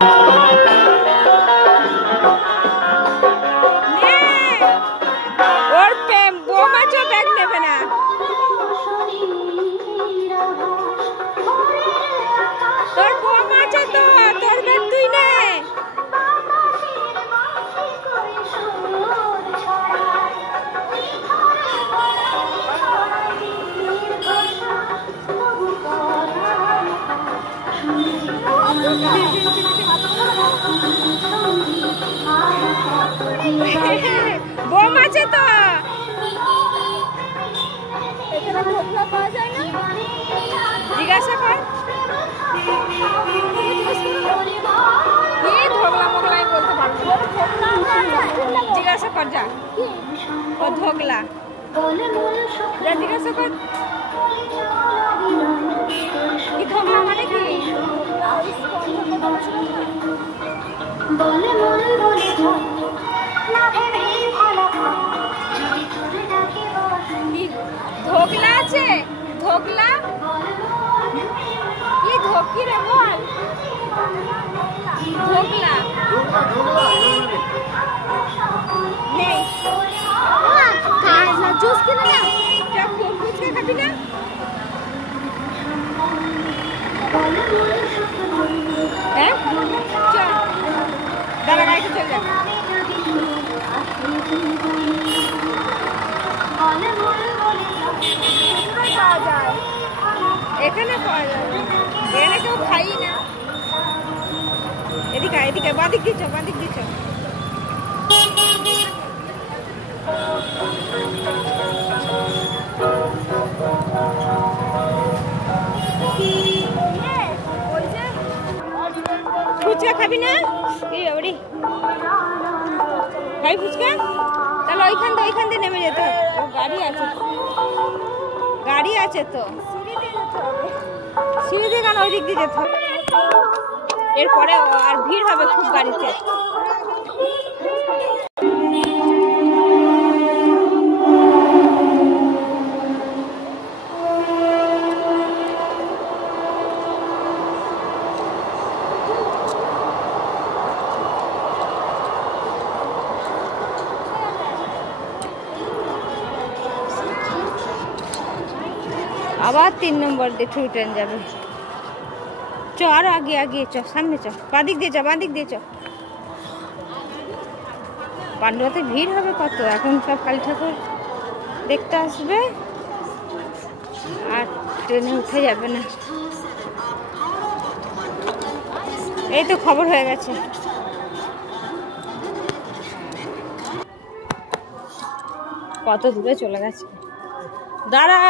ওর বৌমা চো ব্যাগ নেবে না। তোর বৌমা আছে তো, তোর ব্যাগ তুই নে। বোম আছে তো। জিজ্ঞাসা কর কি ধোকলা মোগলা আমি বলতে পারবো না। জিজ্ঞাসা কর যা, ও ধোকলা যা জিজ্ঞাসা কর কি ধোকলা মানে কি। ধোকলা আছে, ধোকলা কি ধোকি রে বল। ধোকলা নেই। জুস কিনে নাও। যা ফুচকা খাবি না? হ্যাঁ চল, দাঁড়া গাড়িতে চল যা। এখানে পাওয়া যাবে, এখানে কেউ খাই না। এদিকে এদিকে বাদিক দিচ্ছ, বাদিক দিচ্ছ। ফুচকা খাবি না? খাই ফুচকা? তাহলে ওইখান দিয়ে নেমে যেতে হবে। ও গাড়ি আছে, গাড়ি আছে তো। সিঁড়ি দিয়ে কেন, ওই দিক দিয়ে যেতে হবে। এরপরে আর ভিড় হবে খুব গাড়িতে। আবার 3 নম্বর দিয়ে ট্রেন যাবে। চ আরো আগে আগে চ, সামনে চ, বাদিক দিয়ে চ, বাদিক দিয়ে চ। পান্ডুয়াতে ভিড় হবে কত, এখন সব কালী ঠাকুর দেখতে আসবে আর ট্রেনে উঠে যাবে না। এই তো খবর হয়ে গেছে। কত দূরে চলে গেছে, দাঁড়া।